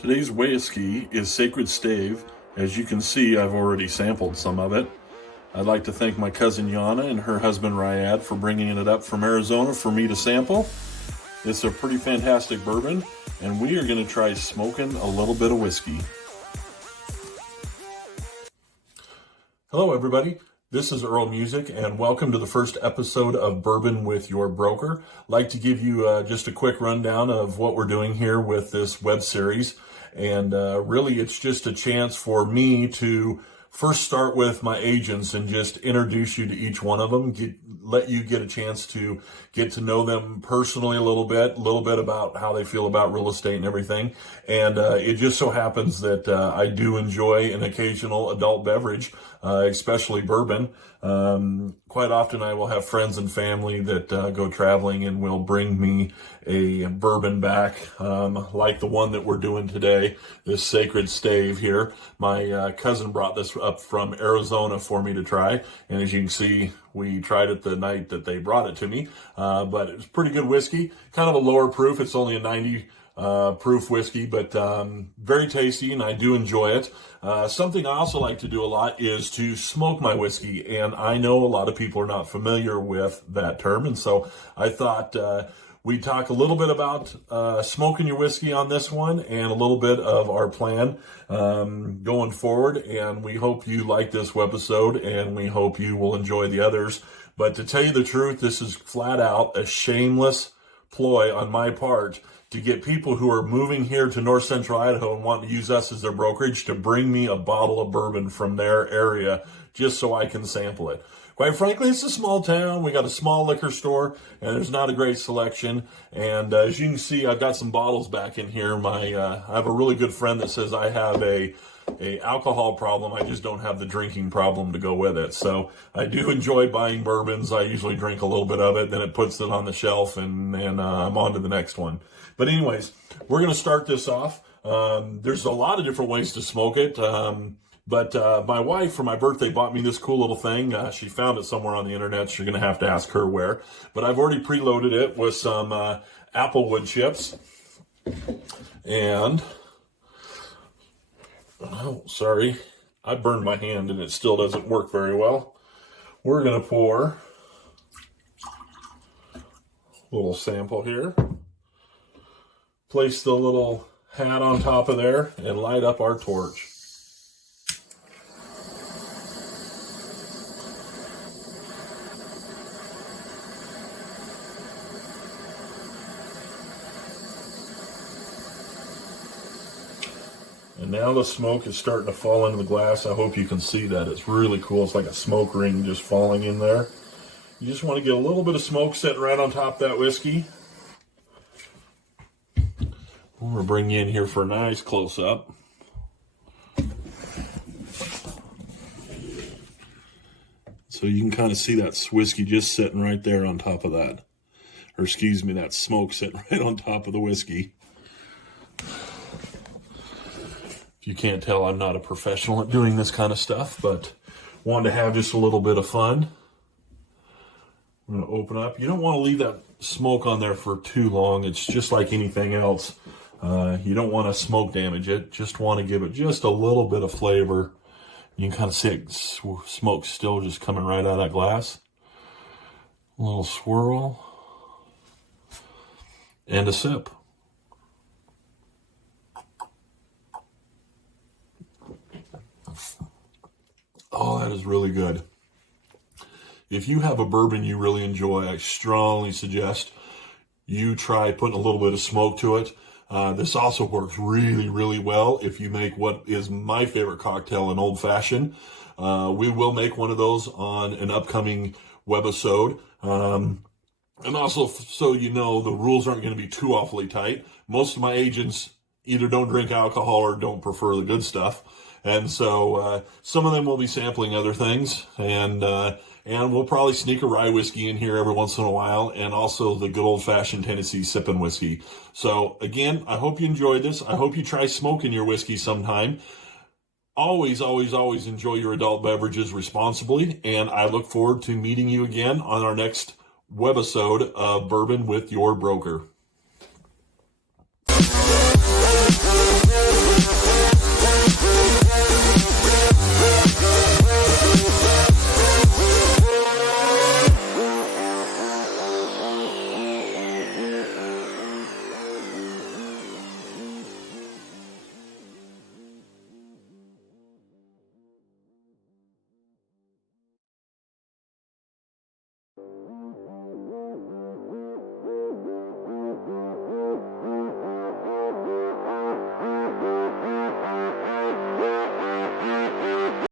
Today's whiskey is Sacred Stave. As you can see, I've already sampled some of it. I'd like to thank my cousin Yana and her husband Ryad for bringing it up from Arizona for me to sample. It's a pretty fantastic bourbon, and we are going to try smoking a little bit of whiskey. Hello everybody, this is Earl Musick, and welcome to the first episode of Bourbon with Your Broker. I'd like to give you just a quick rundown of what we're doing here with this web series. And really, it's just a chance for me to first start with my agents and just introduce you to each one of them, let you get a chance to get to know them personally a little bit about how they feel about real estate and everything. And it just so happens that I do enjoy an occasional adult beverage, especially bourbon. Quite often I will have friends and family that go traveling and will bring me a bourbon back, like the one that we're doing today, this Sacred Stave here. My cousin brought this up from Arizona for me to try, and as you can see, we tried it the night that they brought it to me, but it was pretty good whiskey, kind of a lower proof. It's only a 90 proof whiskey, but very tasty, and I do enjoy it. Something I also like to do a lot is to smoke my whiskey, and I know a lot of people are not familiar with that term, and so I thought we'd talk a little bit about smoking your whiskey on this one and a little bit of our plan going forward, and we hope you like this webisode, and we hope you will enjoy the others. But to tell you the truth, this is flat out a shameless ploy on my part to get people who are moving here to North Central Idaho and want to use us as their brokerage to bring me a bottle of bourbon from their area just so I can sample it. Quite frankly, it's a small town. We got a small liquor store, and there's not a great selection. And as you can see, I've got some bottles back in here. I have a really good friend that says I have a alcohol problem. I just don't have the drinking problem to go with it. So I do enjoy buying bourbons. I usually drink a little bit of it, then it puts it on the shelf, and I'm on to the next one. But anyways, we're going to start this off. There's a lot of different ways to smoke it. But my wife, for my birthday, bought me this cool little thing. She found it somewhere on the internet. So you're going to have to ask her where. But I've already preloaded it with some applewood chips. And, oh, sorry, I burned my hand and it still doesn't work very well. We're going to pour a little sample here. Place the little hat on top of there and light up our torch. And now the smoke is starting to fall into the glass. I hope you can see that. It's really cool. It's like a smoke ring just falling in there. You just want to get a little bit of smoke sitting right on top of that whiskey. I'm going to bring you in here for a nice close-up. So you can kind of see that whiskey just sitting right there on top of that. Or excuse me, that smoke sitting right on top of the whiskey. If you can't tell, I'm not a professional at doing this kind of stuff, but wanted to have just a little bit of fun. I'm going to open up. You don't want to leave that smoke on there for too long. It's just like anything else. You don't want to smoke damage it. Just want to give it just a little bit of flavor. You can kind of see it, smoke still just coming right out of that glass. A little swirl. And a sip. Oh, that is really good. If you have a bourbon you really enjoy, I strongly suggest you try putting a little bit of smoke to it. This also works really, really well if you make what is my favorite cocktail, an old fashioned. We will make one of those on an upcoming webisode. And also, so you know, the rules aren't going to be too awfully tight. Most of my agents either don't drink alcohol or don't prefer the good stuff. And so some of them will be sampling other things, and we'll probably sneak a rye whiskey in here every once in a while, and also the good old-fashioned Tennessee sipping whiskey. So again, I hope you enjoyed this. I hope you try smoking your whiskey sometime. Always, always, always enjoy your adult beverages responsibly, and I look forward to meeting you again on our next webisode of Bourbon with Your Broker.